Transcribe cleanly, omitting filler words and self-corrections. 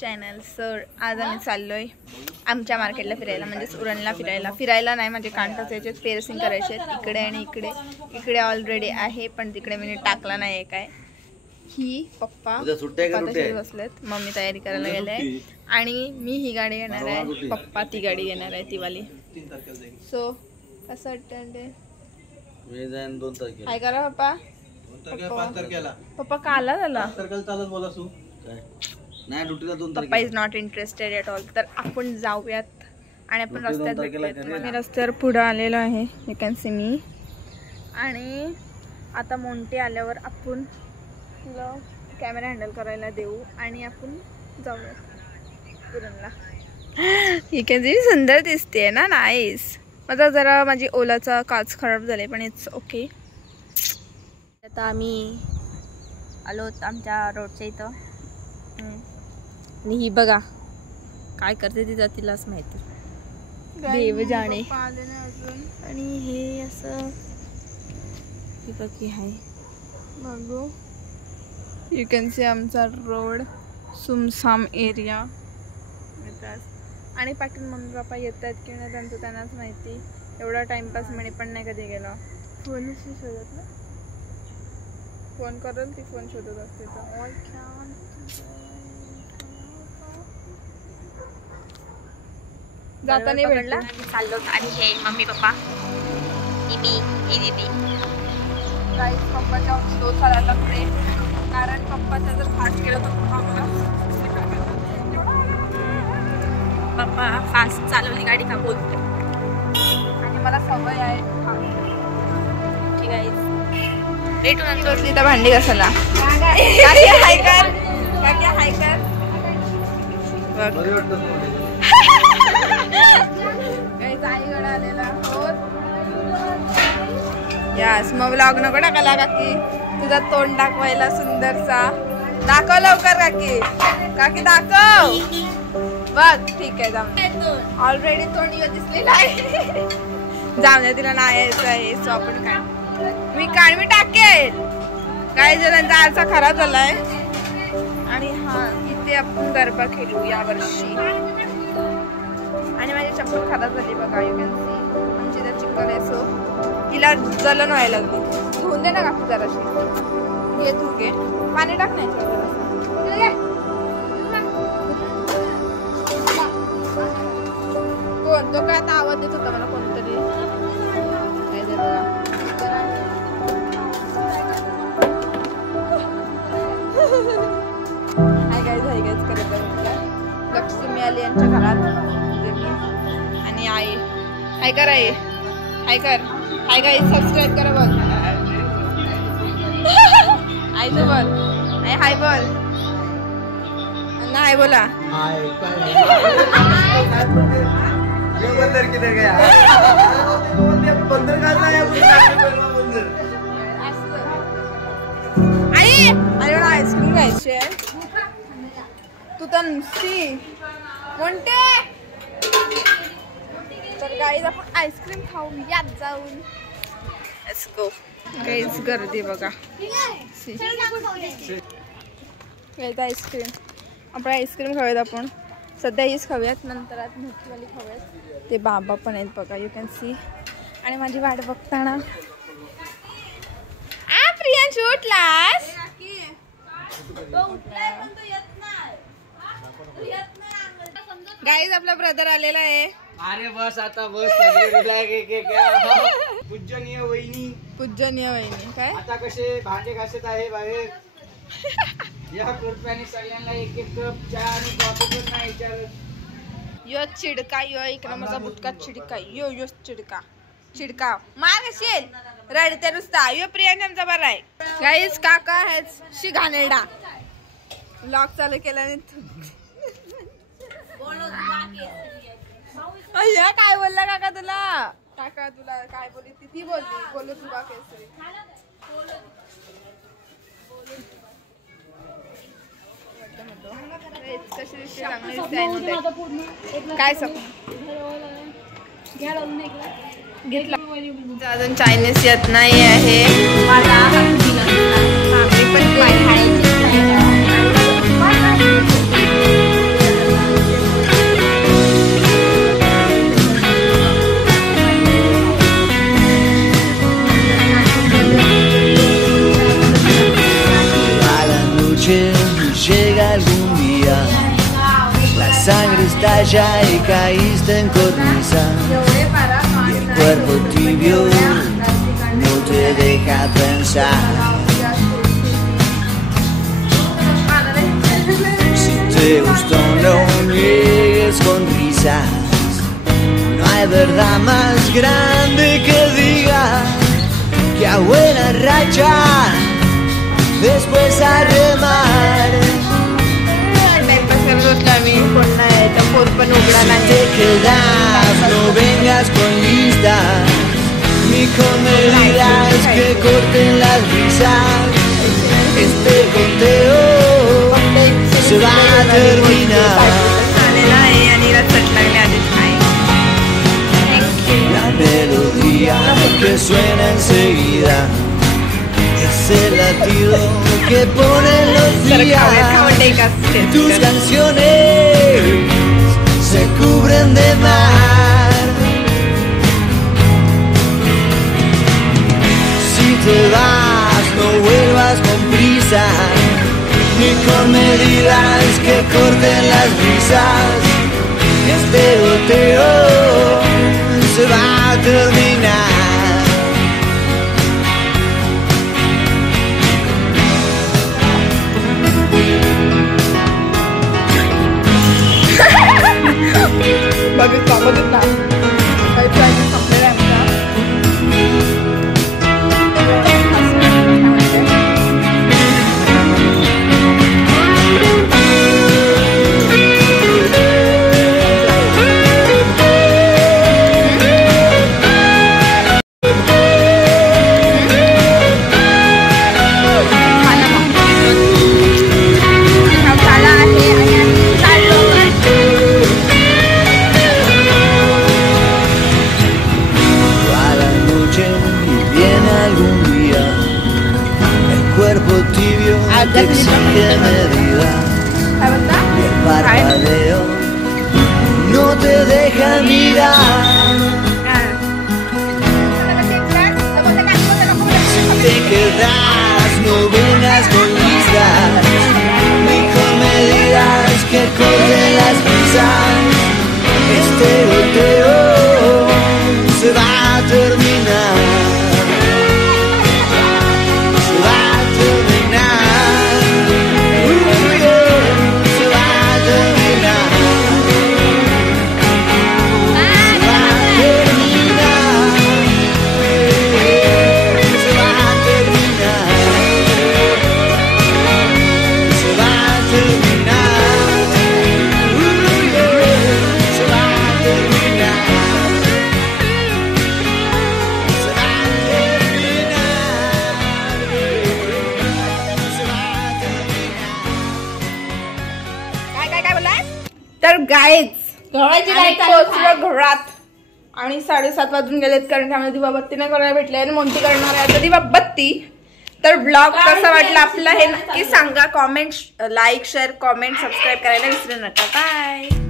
Channel. Sir आज आम्ही चाललोय आमच्या मार्केटला फिरायला, म्हणजेच उरणला फिरायला नाही म्हणजे कांटाच याच्यात पेरसिंग करायचे इकडे आणि इकडे. इकडे ऑलरेडी आहे पण तिकडे मी टाकला नाही. काय ही पप्पा बसलेत, मम्मी तयारी करायला गेले आणि मी ही गाडी घेणार आहे, पप्पा ती गाडी घेणार आहे ती वाली. सो कसं वाटतं काय करा पप्पा? पप्पा काला झाला पप्पा is not interested at all. तर आपण जाऊयात आणि आपण रस्त्यात मी रस्त्यावर पुढे आलेलो आहे, यू कॅन सी मी. आणि आता मोंटे आल्यावर आपण कॅमेरा हँडल करायला देऊ आणि आपण जाऊयात उरणला. यू कॅन सी सुंदर दिसते ना, नाईस. माझा जरा माझी ओलाचा काच खराब झाले पण इट्स ओके. आता आम्ही आलो आमच्या रोडच्या इथं आणि ही बघा काय करते तिचा तिलाच माहिती, देव जाणे. आणि हे असं आहे बघू, यू कॅन सी आमचा रोड सुमसाम एरिया आणि पाटील मम्मी पप्पा येत आहेत की नाही त्यांचं त्यांनाच माहिती. एवढा टाइमपास म्हणे पण नाही कधी गेला. फोनशी शोधत ना, फोन करेल ती, फोन शोधत असते तर. जाताना भेटला चाललो आणि हे मम्मी पप्पा ही दीदी. गाईस पप्पाच्या स्लो चालायला लागते कारण पप्पाचा जर फास्ट केलं तर पप्पा फास्ट चालवली गाडी का बोलतो आणि मला सवय आहे. ठीक आहे भेटू नंतर असली तर भांडी घासायला. हाय कर हाय कर आईकडे आलेला यास. मग व्लॉग नको टाकायला काकी, तुझा तोंड दाखवायला सुंदरसा. दाखव लवकर काकी, काकी दाखव बघ. ठीक आहे जाऊ, ऑलरेडी तोंड दिसलेला आहे. जाऊ दे तिला नाही यायचं आहे. सो आपण काय मी टाकेल काही जणांचा आरसा खराब झालाय. आणि हा इथे आपण गरबा खेळू या वर्षी. आणि माझी चप्पल खराब झाली बघा, यू कॅन सी. आमची तर चिकन आहे सो तिला जलन व्हायला लागली. धुवून दे ना काकी जराशी. घे तू घे, पाणी टाक नाही कोण तो काय आता आवाज देत होता मला कोणतरी. हाय गाईज करत लक्ष्मी आली यांच्या घरात आणि आई. हाय कर आई, हाय कर. हाय गाईज सबस्क्राईब करा बोल. आई तो बोल, हाय बोल ना, हाय बोला. बंदर किधर गया? बंदर का आई अरे आईस्क्रीम घ्यायची तू तर नुसती म्हणते. तर गाईज आपण आईस्क्रीम खाऊ यात जाऊन. Let's go. गाईज गर्दी बघा. आईस्क्रीम आपण आईस्क्रीम खाऊयात. आपण सध्या हीच खाऊयात, नंतर आज मोठीवाली खाऊयात. ते बाबा पण आहेत बघा, यू कॅन सी. आणि माझी वाट बघताना प्रियांश उठलास. गाईज आपला ब्रदर आलेला आहे. अरे बस आता बस. पूजनीय वहिनी काय आता कसे भांडे घासत आहे बाहेर. या कृपयाने सगळ्यांना एक एक कप चहा आणि कॉफी पण नाही विचारत. यो चिडका, यो एक नंबरचा बुटका चिडका. यो चिडका मार असेल रडते नुसता. यो प्रियांका बरा आहे. गाईज काका आहेच शी घाणेरडा. ब्लॉग चालू केल्याने काय बोलला काका तुला? काका तुला काय बोलली ती बोलली बोलू तुला केसरी. काय घेतला अजून चायनीज येत नाही आहे. पण raya y caíste en cornisa. Y el cuerpo tibio no te deja pensar. Si te gustó, no niegues con risas. No hay verdad más grande que diga que a buena racha después a remar. Si te quedas, no vengas con listas ni con medidas que corten las risas. Este conteo se va a terminar. La melodía que suena enseguida es el latido que ponen los días. Tus canciones se cubren de mar. Si te vas, no vuelvas con prisa ni con medidas que corten las brisas. Este goteo se va a terminar. बघितला काही price संपलेला आहे Te exige medida y el parpadeo no te deja mirar. Si te quedas, no vengas con listas ni con medidas que corten las prisas. Este goteo se va a terminar. तर guys पोहोचलो घरात आणि 7:30 वाजून गेलेत कारण त्यामुळे दिवाबत्ती नाही करायला भेटले आणि मोंटी करणार आहे आता दिवाबत्ती. तर ब्लॉग कसा वाटला आपला हे नक्की सांगा. Comment, like, share, comment, subscribe करायला विसरू नका. बाय.